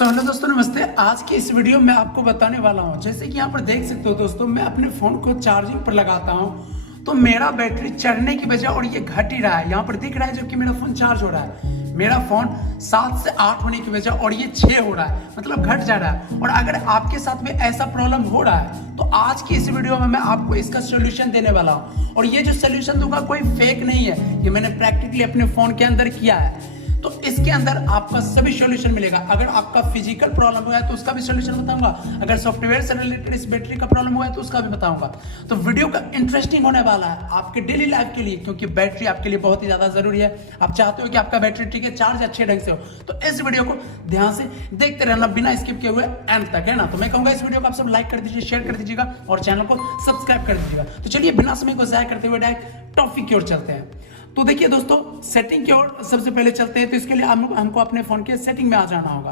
Hello दोस्तों, नमस्ते। आज की इस वीडियो में आपको बताने वाला हूं, जैसे कि यहाँ पर देख सकते हो दोस्तों, मैं अपने फोन को चार्जिंग पर लगाता हूं तो मेरा बैटरी चढ़ने की बजाय और ये घट ही रहा है। यहाँ पर दिख रहा है जबकि मेरा फोन चार्ज हो रहा है। मेरा फोन 7 से 8 होने की वजह और ये 6 हो रहा है, मतलब घट जा रहा है। और अगर आपके साथ में ऐसा प्रॉब्लम हो रहा है तो आज की इस वीडियो में मैं आपको इसका सोल्यूशन देने वाला हूँ। और ये जो सोल्यूशन दूंगा कोई फेक नहीं है, ये मैंने प्रैक्टिकली अपने फोन के अंदर किया है। तो इसके अंदर आपका सभी सॉल्यूशन मिलेगा। अगर आपका फिजिकल प्रॉब्लम हुआ है तो उसका भी सॉल्यूशन बताऊंगा, अगर सॉफ्टवेयर से रिलेटेड इस बैटरी का प्रॉब्लम हुआ है तो उसका भी बताऊंगा। तो वीडियो का इंटरेस्टिंग होने वाला है आपके डेली लाइफ के लिए, क्योंकि बैटरी आपके लिए बहुत ही ज्यादा जरूरी है। आप चाहते हो कि आपका बैटरी ठीक है, चार्ज अच्छे ढंग से हो, तो इस वीडियो को ध्यान से देखते रहना बिना स्किप किए हुए एंड तक, है ना। तो मैं कहूंगा इस वीडियो को आप सब लाइक कर दीजिए, शेयर कर दीजिएगा और चैनल को सब्सक्राइब कर दीजिएगा। तो चलिए बिना समय को जाया करते हुए डायरेक्ट टॉपिक की ओर चलते हैं। तो देखिए दोस्तों, सेटिंग की ओर सबसे पहले चलते हैं। तो इसके लिए हमको अपने फोन के सेटिंग में आ जाना होगा।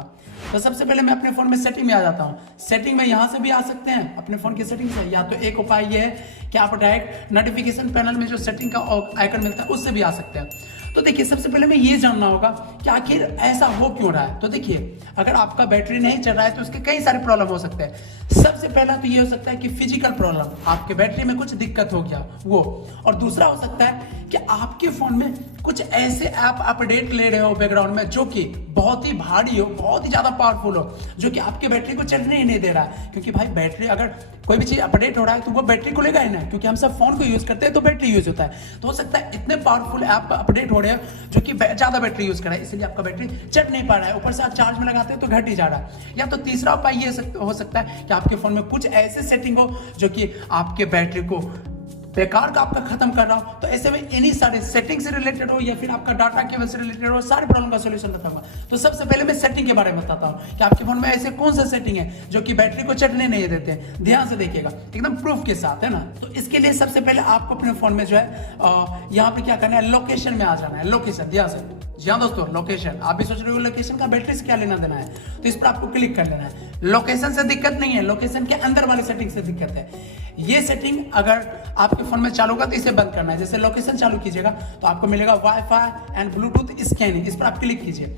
तो सबसे पहले मैं अपने फोन में सेटिंग में आ जाता हूँ। सेटिंग में यहाँ से भी आ सकते हैं अपने फोन की सेटिंग से, या तो एक उपाय ये है कि आप डायरेक्ट नोटिफिकेशन पैनल में जो सेटिंग का आइकन मिलता है उससे भी आ सकते हैं। तो देखिए, सबसे पहले मैं ये जानना होगा कि आखिर ऐसा हो क्यों रहा है। तो देखिए, अगर आपका बैटरी नहीं चल रहा है तो उसके कई सारे प्रॉब्लम हो सकते हैं। सबसे पहला तो ये हो सकता है कि फिजिकल प्रॉब्लम, आपके बैटरी में कुछ दिक्कत हो गया वो। और दूसरा हो सकता है कि आपके फोन में कुछ ऐसे ऐप अपडेट ले रहे हो बैकग्राउंड में जो कि बहुत ही भारी हो, बहुत ही ज्यादा पावरफुल हो, जो कि आपके बैटरी को चढ़ने ही नहीं दे रहा है। क्योंकि भाई बैटरी, अगर कोई भी चीज अपडेट हो रहा है तो वो बैटरी को लेगा ही ना, क्योंकि हम सब फोन को यूज करते हैं तो बैटरी यूज होता है। तो हो सकता है इतने पावरफुल ऐप अपडेट हो रहे हैं जो कि ज्यादा बैटरी यूज कर रहा है, इसलिए आपका बैटरी चढ़ नहीं पा रहा है। ऊपर से आप चार्ज में लगाते हैं तो घट ही जा रहा है। या तो तीसरा उपाय ये हो सकता है कि आपके फोन में कुछ ऐसे सेटिंग हो जो कि आपके बैटरी को बेकार का आपका खत्म कर रहा हो। तो ऐसे में इन्हीं सारे सेटिंग से रिलेटेड हो या फिर आपका डाटा केबल से रिलेटेड हो, सारे प्रॉब्लम का सॉल्यूशन बताऊंगा। तो सबसे पहले मैं सेटिंग के बारे में बताता हूं कि आपके फोन में ऐसे कौन सा सेटिंग है जो कि बैटरी को चढ़ने नहीं देते हैं। ध्यान से देखिएगा, एकदम प्रूफ के साथ, है ना। तो इसके लिए सबसे पहले आपको अपने फोन में जो है यहाँ पे क्या करना है, लोकेशन में आ जाना है। लोकेशन, ध्यान से। जी हाँ दोस्तों, लोकेशन। आप भी सोच रहे हो लोकेशन का बैटरी से क्या लेना देना है, तो इस पर आपको क्लिक कर लेना है। लोकेशन से दिक्कत नहीं है, लोकेशन के अंदर वाले सेटिंग से दिक्कत है। ये सेटिंग अगर आपके फोन में चालू होगा तो इसे बंद करना है। जैसे लोकेशन चालू कीजिएगा तो आपको मिलेगा वाईफाई एंड ब्लूटूथ स्कैनिंग, इस पर आप क्लिक कीजिए।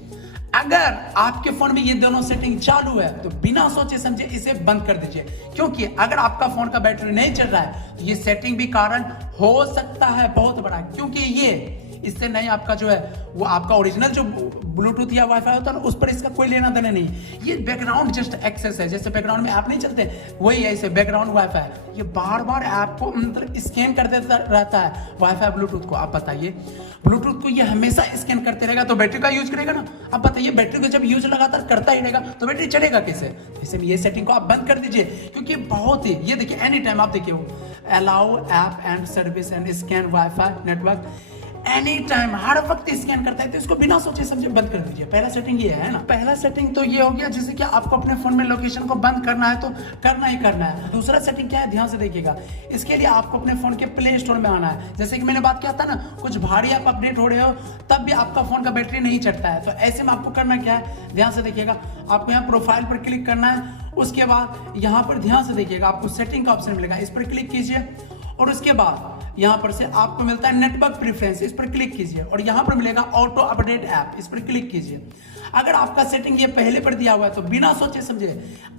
अगर आपके फोन में ये दोनों सेटिंग चालू है तो बिना सोचे समझे इसे बंद कर दीजिए, क्योंकि अगर आपका फोन का बैटरी नहीं चल रहा है तो ये सेटिंग भी कारण हो सकता है बहुत बड़ा। क्योंकि ये इससे नहीं, आपका जो है वो आपका ओरिजिनल जो ब्लूटूथ या वाईफाई होता है ना, उस पर इसका कोई लेना देना नहीं। ये बैकग्राउंड जस्ट एक्सेस है। जैसे बैकग्राउंड में ऐप नहीं चलते, वही है। इसे बैकग्राउंड वाईफाई ये बार बार ऐप को मतलब स्कैन कर देता रहता है, वाईफाई ब्लूटूथ को। आप बताइए, ब्लूटूथ को ये हमेशा स्कैन करते रहेगा तो बैटरी का यूज करेगा ना। आप बताइए, बैटरी को जब यूज लगातार करता ही रहेगा तो बैटरी चलेगा कैसे। इसे ये सेटिंग को आप बंद कर दीजिए, क्योंकि बहुत ही, ये देखिए एनी टाइम आप देखिए, allow app and service and scan WiFi network any time, हर वक्त स्कैन करता है। तो इसको बिना सोचे समझे बंद कर दीजिए। पहला सेटिंग ये है ना। पहला सेटिंग तो ये हो गया, जैसे कि आपको अपने फोन में लोकेशन को बंद करना है तो करना ही करना है। दूसरा सेटिंग क्या है, ध्यान से देखिएगा। इसके लिए आपको अपने फोन के प्ले स्टोर में आना है। जैसे कि मैंने बात किया था ना, कुछ भारी ऐप अपडेट हो रहे हो तब भी आपका फोन का बैटरी नहीं चढ़ता है। तो ऐसे में आपको करना क्या है, ध्यान से देखिएगा। आपको यहाँ प्रोफाइल पर क्लिक करना है। उसके बाद यहाँ पर ध्यान से देखिएगा, आपको सेटिंग का ऑप्शन मिलेगा, इस पर क्लिक कीजिए। और उसके बाद यहाँ पर से आपको मिलता है नेटवर्क प्रेफरेंस, इस पर क्लिक कीजिए। और यहाँ पर मिलेगा ऑटो अपडेट ऐप, इस पर क्लिक कीजिए। अगर आपका सेटिंग ये पहले पर दिया हुआ है तो बिना सोचे समझे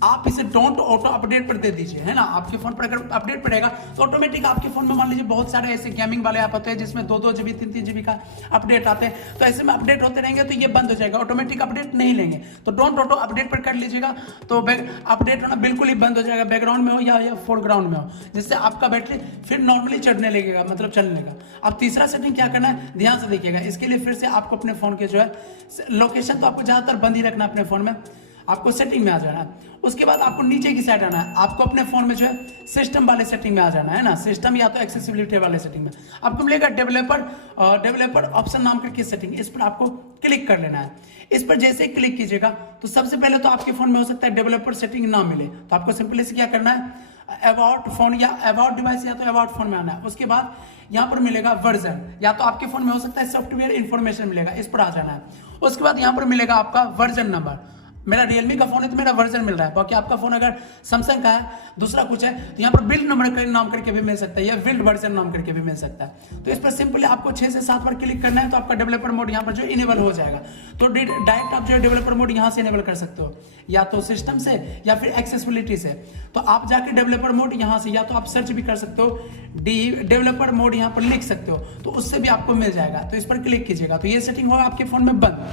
आप इसे डोंट ऑटो अपडेट पर दे दीजिए, है ना। आपके फोन पर अगर अपडेट पड़ेगा तो ऑटोमेटिक आपके फोन में मान लीजिए बहुत सारे ऐसे गेमिंग वाले ऐप होते हैं जिसमें 2-2 GB 3-3 GB का अपडेट आते हैं। तो ऐसे में अपडेट होते रहेंगे तो ये बंद हो जाएगा, ऑटोमेटिक अपडेट नहीं लेंगे। तो डोंट ऑटो अपडेट पर कर लीजिएगा, तो अपडेट होना बिल्कुल ही बंद हो जाएगा, बैकग्राउंड में हो या फोरग्राउंड में हो, जिससे आपका बैटरी फिर नॉर्मली चढ़ने लगेगा, मतलब चलने लगा। अब तीसरा सेटिंग क्या करना है, ध्यान से देखिएगा। इसके लिए फिर से आपको अपने फोन के जो है लोकेशन तो आपको ज्यादातर बंद ही रखना अपने फोन में। आपको सेटिंग में आ जाना है। उसके बाद आपको नीचे की साइड आना है। आपको अपने फोन में जो है सिस्टम वाले सेटिंग में आ जाना है ना। सिस्टम या तो एक्सेसिबिलिटी वाले सेटिंग में आपको मिलेगा डेवलपर ऑप्शन नाम करके सेटिंग, इस पर आपको क्लिक कर लेना है। इस पर जैसे ही क्लिक कीजिएगा तो सबसे पहले तो आपके फोन में हो सकता है डेवलपर सेटिंग ना मिले, तो आपको सिंपली से क्या करना है, अबाउट फोन या अबाउट डिवाइस या तो अबाउट फोन में आना है। उसके बाद यहाँ पर मिलेगा वर्जन, या तो आपके फोन में हो सकता है सॉफ्टवेयर इंफॉर्मेशन मिलेगा, इस पर आ जाना है। उसके बाद यहाँ पर मिलेगा आपका वर्जन नंबर। मेरा रियलमी का फोन है तो मेरा वर्जन मिल रहा है। बाकी आपका फोन अगर सैमसंग का है, दूसरा कुछ है, तो यहाँ पर बिल्ड नंबर नाम करके भी मिल सकता है या बिल्ड वर्जन नाम करके भी मिल सकता है। तो इस पर सिंपली आपको 6 से 7 बार क्लिक करना है तो आपका डेवलपर मोड यहाँ पर जो इनेबल हो जाएगा। तो डायरेक्ट आप जो है डेवलपर मोड यहाँ से इनेबल कर सकते हो, या तो सिस्टम से या फिर एक्सेसिबिलिटी से। तो आप जाके डेवलपर मोड यहाँ से, या तो आप सर्च भी कर सकते हो, डेवलपर मोड यहाँ पर लिख सकते हो, तो उससे भी आपको मिल जाएगा। तो इस पर क्लिक कीजिएगा तो ये सेटिंग होगा आपके फोन में बंद।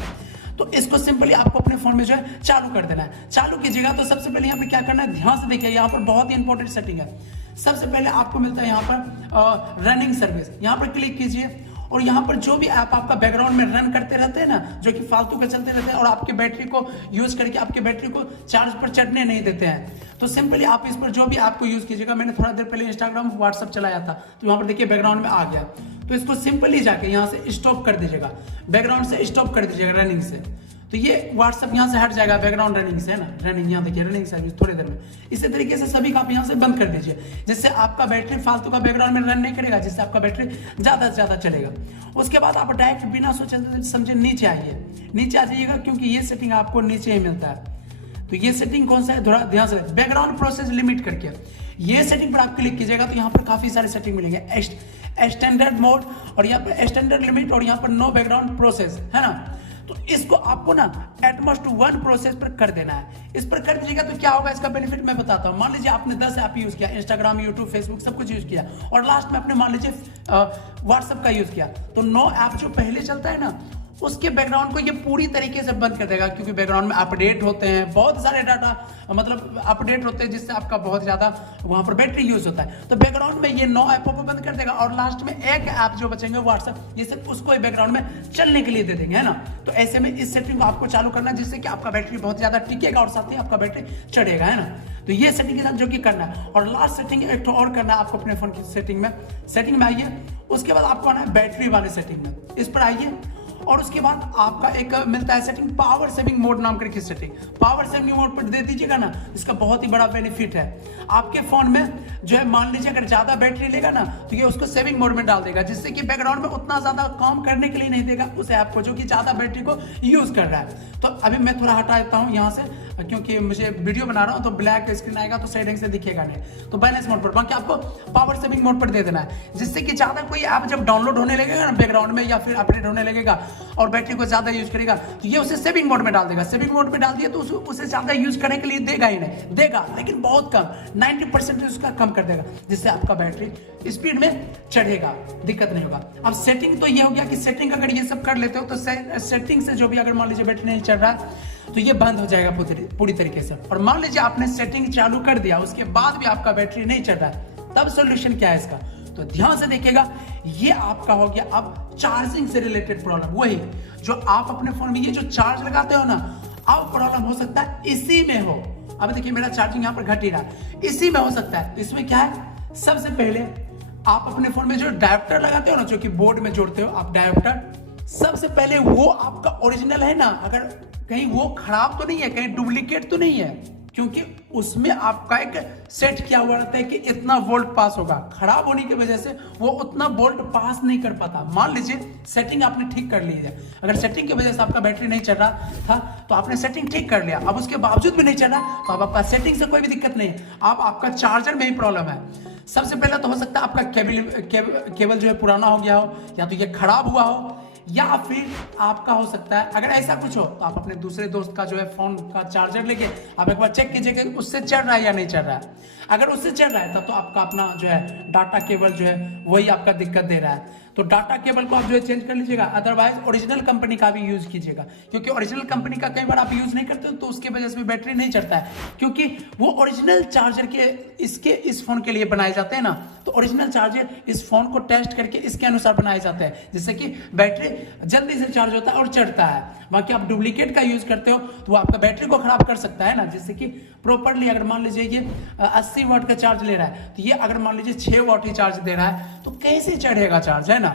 तो इसको सिंपली आपको अपने फोन में जो है चालू कर देना है। चालू कीजिएगा तो सबसे पहले यहाँ पे क्या करना है, ध्यान से देखिए, यहाँ पर बहुत ही इंपॉर्टेंट सेटिंग है। सबसे पहले आपको मिलता है यहाँ पर रनिंग सर्विस, यहाँ पर क्लिक कीजिए और यहाँ पर जो भी ऐप आपका बैकग्राउंड में रन करते रहते हैं ना, जो कि फालतू के चलते रहते हैं और आपके बैटरी को यूज करके आपके बैटरी को चार्ज पर चढ़ने नहीं देते हैं, तो सिंपली आप इस पर जो भी ऐप को यूज कीजिएगा। मैंने थोड़ा देर पहले इंस्टाग्राम व्हाट्सएप चलाया था तो यहाँ पर देखिए बैकग्राउंड में आ गया, तो इसको सिंपली जाके यहाँ से स्टॉप कर दीजिएगा, बैकग्राउंड से स्टॉप कर दीजिएगा रनिंग से। तो ये व्हाट्सएप यहाँ से हट जाएगा बैकग्राउंड रनिंग से, है ना, रनिंग यहाँ देखिए रनिंग सर्विस थोड़ी देर में। इसी तरीके से सभी का आप यहाँ से बंद कर दीजिए, जिससे आपका बैटरी फालतू का बैकग्राउंड में रन नहीं करेगा, जिससे आपका बैटरी ज्यादा से ज्यादा चलेगा। उसके बाद आप डायरेक्ट बिना सोचे समझे नीचे आइए, नीचे आ जाइएगा क्योंकि ये सेटिंग आपको नीचे ही मिलता है। तो ये सेटिंग कौन सा है, थोड़ा ध्यान से, बैकग्राउंड प्रोसेस लिमिट करके ये सेटिंग पर आप क्लिक कीजिएगा तो यहाँ पर काफी सारे सेटिंग मिलेंगे, स्टैंडर्ड मोड और यहाँ पर स्टैंडर्ड लिमिट और यहाँ पर नो बैकग्राउंड प्रोसेस, है ना। तो इसको आपको ना एटमोस्ट 1 प्रोसेस पर कर देना है। इस पर कर दीजिएगा तो क्या होगा, इसका बेनिफिट मैं बताता हूँ। मान लीजिए आपने 10 ऐप यूज किया, इंस्टाग्राम, यूट्यूब, फेसबुक सब कुछ यूज किया और लास्ट में आपने मान लीजिए व्हाट्सएप का यूज किया, तो 9 ऐप जो पहले चलता है ना उसके बैकग्राउंड को ये पूरी तरीके से बंद कर देगा, क्योंकि बैकग्राउंड में अपडेट होते हैं, बहुत सारे डाटा मतलब अपडेट होते हैं, जिससे आपका बहुत ज्यादा वहां पर बैटरी यूज होता है। तो बैकग्राउंड में ये 9 ऐपों को बंद कर देगा और लास्ट में एक ऐप जो बचेंगे व्हाट्सएप, ये सिर्फ उसको ही बैकग्राउंड में चलने के लिए दे देंगे, है ना। तो ऐसे में इस सेटिंग को आपको चालू करना है, जिससे कि आपका बैटरी बहुत ज्यादा टिकेगा और साथ ही आपका बैटरी चढ़ेगा, है ना। तो ये सेटिंग के साथ जो कि करना है। और लास्ट सेटिंग एक तो और करना है आपको अपने फोन की सेटिंग में आइए। उसके बाद आपको आना है बैटरी वाले सेटिंग में, इस पर आइए और उसके बाद आपका एक मिलता है सेटिंग पावर सेविंग मोड नाम करके सेटिंग। पावर सेविंग मोड पर दे दीजिएगा ना, इसका बहुत ही बड़ा बेनिफिट है। आपके फोन में जो है मान लीजिए अगर ज्यादा बैटरी लेगा ना तो ये उसको सेविंग मोड में डाल देगा, जिससे कि बैकग्राउंड में उतना ज्यादा काम करने के लिए नहीं देगा उस ऐप को जो कि ज्यादा बैटरी को यूज कर रहा है। तो अभी मैं थोड़ा हटा देता हूँ यहाँ से, क्योंकि मुझे वीडियो बना रहा हूँ तो ब्लैक स्क्रीन आएगा तो सही ढंग से दिखेगा नहीं। तो बैलेंस मोड पर, बाकी आपको पावर सेविंग मोड पर दे देना है, जिससे कि ज्यादा कोई ऐप जब डाउनलोड होने लगेगा ना बैकग्राउंड में या फिर अपडेट होने लगेगा और बैटरी को ज्यादा यूज करेगा तो ये उसे सेविंग मोड में डाल देगा। सेविंग मोड में डाल दिया तो उसे ज्यादा यूज करने के लिए देगा ही नहीं, देगा लेकिन बहुत कम, 90% उसका कम कर देगा, जिससे आपका बैटरी स्पीड में चढ़ेगा, दिक्कत नहीं होगा। अब सेटिंग तो ये हो गया कि सेटिंग अगर ये सब कर लेते हो तो सेटिंग से जो भी अगर मान लीजिए बैटरी नहीं चढ़ रहा है तो ये बंद हो जाएगा पूरी तरीके से। और मान लीजिए आपने सेटिंग चालू कर दिया उसके बाद भी आपका बैटरी नहीं चढ़ रहा है, तब सोल्यूशन क्या है इसका, तो ध्यान से देखिएगा। ये आपका हो गया अब चार्जिंग से रिलेटेड प्रॉब्लम, वही जो आप अपने फोन में ये जो चार्ज लगाते हो ना, अब प्रॉब्लम हो सकता है इसी में हो। अब देखिए मेरा चार्जिंग यहाँ पर घट ही रहा, इसी में हो सकता है। इसमें क्या है, सबसे पहले आप अपने फोन में जो डायोप्टर लगाते हो ना, जो कि बोर्ड में जोड़ते हो आप डायोप्टर, सबसे पहले वो आपका ओरिजिनल है ना, अगर कहीं वो खराब तो नहीं है, कहीं डुप्लीकेट तो नहीं है, क्योंकि उसमें आपका एक सेट किया हुआ रहता है कि इतना वोल्ट पास होगा। खराब होने की वजह से वो उतना वोल्ट पास नहीं कर पाता। मान लीजिए सेटिंग आपने ठीक कर ली है, अगर सेटिंग की वजह से आपका बैटरी नहीं चल रहा था तो आपने सेटिंग ठीक कर लिया, अब उसके बावजूद भी नहीं चल रहा तो अब आपका सेटिंग से कोई भी दिक्कत नहीं है, अब आपका चार्जर में ही प्रॉब्लम है। सबसे पहले तो हो सकता है आपका केबल जो है पुराना हो गया हो, या तो ये खराब हुआ हो, या फिर आपका हो सकता है, अगर ऐसा कुछ हो तो आप अपने दूसरे दोस्त का जो है फोन का चार्जर लेके आप एक बार चेक कीजिए कि उससे चल रहा है या नहीं चल रहा है। अगर उससे चल रहा है तब तो आपका अपना जो है डाटा केबल जो है वही आपका दिक्कत दे रहा है, तो डाटा केबल को आप जो है चेंज कर लीजिएगा। अदरवाइज ओरिजिनल कंपनी का भी यूज कीजिएगा, क्योंकि ओरिजिनल कंपनी का कई बार आप यूज नहीं करते तो उसकी वजह से भी बैटरी नहीं चढ़ता है, क्योंकि वो ओरिजिनल चार्जर के इस फोन के लिए बनाए जाते हैं ना, तो ओरिजिनल चार्जर इस फोन को टेस्ट करके इसके अनुसार बनाए जाते हैं, जिससे कि बैटरी जल्दी से चार्ज होता है और चढ़ता है। बाकी आप डुप्लीकेट का यूज करते हो तो वो आपका बैटरी को खराब कर सकता है ना, जिससे कि प्रॉपरली अगर मान लीजिए ये 80 वाट का चार्ज ले रहा है तो ये अगर मान लीजिए 6 वाट ही चार्ज दे रहा है तो कैसे चढ़ेगा चार्ज, है ना।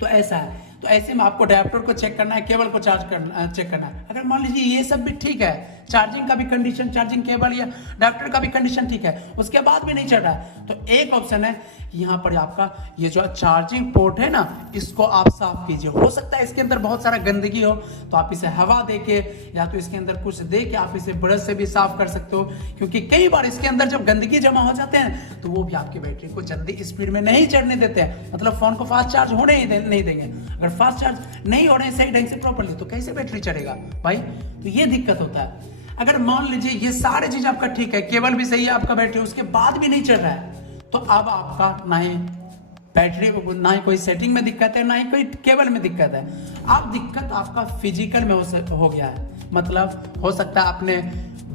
तो ऐसा है, तो ऐसे में आपको अडेप्टर को चेक करना है, केबल को चेक करना है। अगर मान लीजिए ये सब भी ठीक है, चार्जिंग का भी कंडीशन, चार्जिंग केबल या अडेप्टर का भी कंडीशन ठीक है, उसके बाद भी नहीं चल रहा है, तो एक ऑप्शन है यहाँ पर आपका ये जो चार्जिंग पोर्ट है ना, इसको आप साफ कीजिए। हो सकता है इसके अंदर बहुत सारा गंदगी हो, तो आप इसे हवा देके या तो इसके अंदर कुछ दे के आप इसे ब्रश से भी साफ कर सकते हो, क्योंकि कई बार इसके अंदर जब गंदगी जमा हो जाते हैं तो वो भी आपकी बैटरी को जल्दी स्पीड में नहीं चढ़ने देते हैं, मतलब फोन को फास्ट चार्ज होने ही नहीं देंगे। अगर फास्ट चार्ज नहीं हो रहे सही ढंग से प्रॉपर्ली, तो कैसे बैटरी चढ़ेगा भाई? तो ये दिक्कत होता है। अगर मान लीजिए ये सारे चीज आपका ठीक है, केबल भी सही है आपका, बैटरी उसके बाद भी नहीं चल रहा है, तो अब आपका ना ही बैटरी, ना ही कोई सेटिंग में दिक्कत है, ना ही कोई केबल में दिक्कत है। अब दिक्कत आपका फिजिकल में हो गया है, मतलब हो सकता है अपने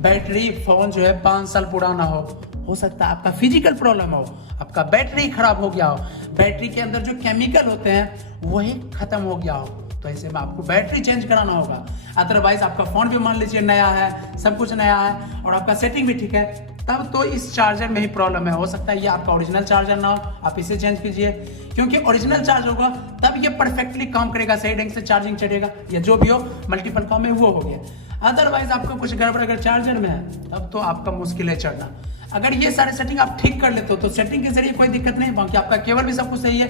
बैटरी फोन जो है 5 साल पुराना हो सकता है आपका फिजिकल प्रॉब्लम हो, आपका बैटरी खराब हो गया हो, बैटरी के अंदर जो केमिकल होते हैं वही खत्म हो गया हो, तो ऐसे में आपको बैटरी चेंज कराना होगा। अदरवाइज आपका फोन भी मान लीजिए नया है, सब कुछ नया है और आपका सेटिंग भी ठीक है, तब तो इस चार्जर में ही प्रॉब्लम है। हो सकता है ये आपका ओरिजिनल चार्जर ना हो, आप इसे चेंज कीजिए, क्योंकि ओरिजिनल चार्ज होगा तब ये परफेक्टली काम करेगा, सही ढंग से चार्जिंग चढ़ेगा, या जो भी हो मल्टीपल काम है वो हो गया। अदरवाइज आपका कुछ गड़बड़ अगर चार्जर में है तब तो आपका मुश्किल है चढ़ना। अगर ये सारे सेटिंग आप ठीक कर लेते हो तो सेटिंग के जरिए कोई दिक्कत नहीं, बाकी आपका केबल भी सब कुछ सही है,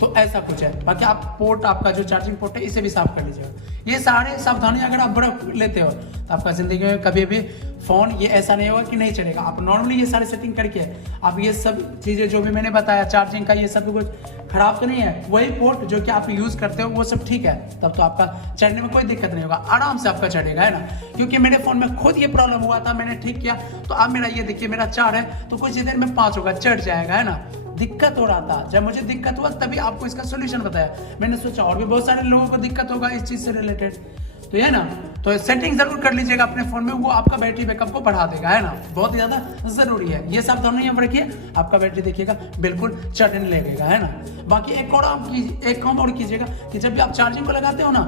तो ऐसा कुछ है। बाकी आप पोर्ट, आपका जो चार्जिंग पोर्ट है इसे भी साफ कर लीजिएगा। ये सारे सावधानी अगर आप बरत लेते हो तो आपका जिंदगी में कभी भी फोन ये ऐसा नहीं होगा कि नहीं चलेगा। आप नॉर्मली ये सारे सेटिंग करके आप ये सब चीजें जो भी मैंने बताया, चार्जिंग का ये सब कुछ खराब तो नहीं है, वही पोर्ट जो कि आप यूज करते हो वो सब ठीक है, तब तो आपका चढ़ने में कोई दिक्कत नहीं होगा, आराम से आपका चढ़ेगा, है ना। क्योंकि मेरे फोन में खुद ये प्रॉब्लम हुआ था, मैंने ठीक किया, तो अब मेरा ये देखिए मेरा 4 है तो कुछ ही देर में 5 होगा, चढ़ जाएगा, है ना। दिक्कत हो रहा था, जब मुझे दिक्कत हुआ तभी आपको इसका सोल्यूशन बताया। मैंने सोचा और भी बहुत सारे लोगों को दिक्कत होगा इस चीज से रिलेटेड, तो है ना, तो सेटिंग जरूर कर लीजिएगा अपने फोन में, वो आपका बैटरी बैकअप को बढ़ा देगा, है ना, बहुत ज्यादा जरूरी है। ये सावधानी यहाँ पर रखिए, आपका बैटरी देखिएगा बिल्कुल चढ़ने लगेगा, है ना। बाकी एक काम और कीजिएगा कि जब भी आप चार्जिंग को लगाते हो ना,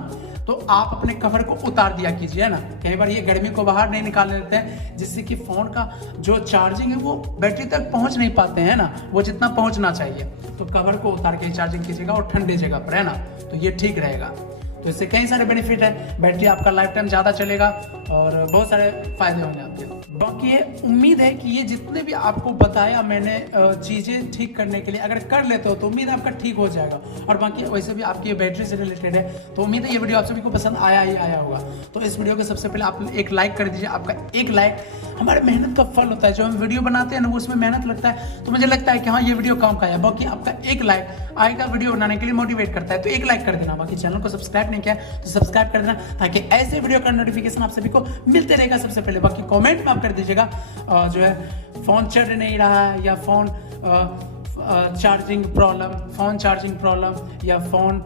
तो आप अपने कवर को उतार दिया कीजिए, है ना। कई बार ये गर्मी को बाहर नहीं निकाल लेते हैं, जिससे कि फोन का जो चार्जिंग है वो बैटरी तक पहुंच नहीं पाते हैं ना, वो जितना पहुंचना चाहिए। तो कवर को उतार के चार्जिंग कीजिएगा और ठंडे जगह पर, है ना, तो ये ठीक रहेगा। तो इससे कई सारे बेनिफिट है, बैटरी आपका लाइफ टाइम ज़्यादा चलेगा और बहुत सारे फायदे होंगे आपके। बाकी ये उम्मीद है कि ये जितने भी आपको बताया मैंने चीज़ें ठीक करने के लिए, अगर कर लेते हो तो उम्मीद है आपका ठीक हो जाएगा। और बाकी वैसे भी आपकी बैटरी से रिलेटेड है, तो उम्मीद है ये वीडियो आप सभी को पसंद आया ही आया होगा। तो इस वीडियो को सबसे पहले आप एक लाइक कर दीजिए, आपका एक लाइक हमारे मेहनत का फल होता है। जो हम वीडियो बनाते हैं ना, उसमें मेहनत लगता है, तो मुझे लगता है कि हाँ ये वीडियो काम का है। बाकी आपका एक लाइक आएगा वीडियो बनाने के लिए मोटिवेट करता है, तो एक लाइक कर देना। बाकी चैनल को सब्सक्राइब नहीं किया तो सब्सक्राइब कर देना, ताकि ऐसे वीडियो का नोटिफिकेशन आप सभी को मिलते रहेगा सबसे पहले। बाकी कमेंट में आप कर दीजिएगा जो है फोन चढ़ नहीं रहा है, या फोन चार्जिंग प्रॉब्लम, या फोन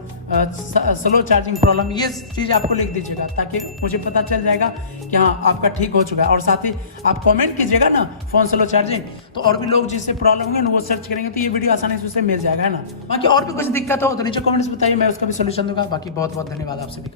स्लो चार्जिंग प्रॉब्लम, ये चीज़ आपको लिख दीजिएगा, ताकि मुझे पता चल जाएगा कि हाँ आपका ठीक हो चुका है। और साथ ही आप कमेंट कीजिएगा ना फोन स्लो चार्जिंग, तो और भी लोग जिससे प्रॉब्लम होगी ना वो सर्च करेंगे, तो ये वीडियो आसानी से उसे मिल जाएगा, है ना। बाकी और भी कुछ दिक्कत हो तो नीचे कमेंट्स बताइए, मैं उसका भी सोल्यूशन दूंगा। बाकी बहुत बहुत धन्यवाद आप सभी का।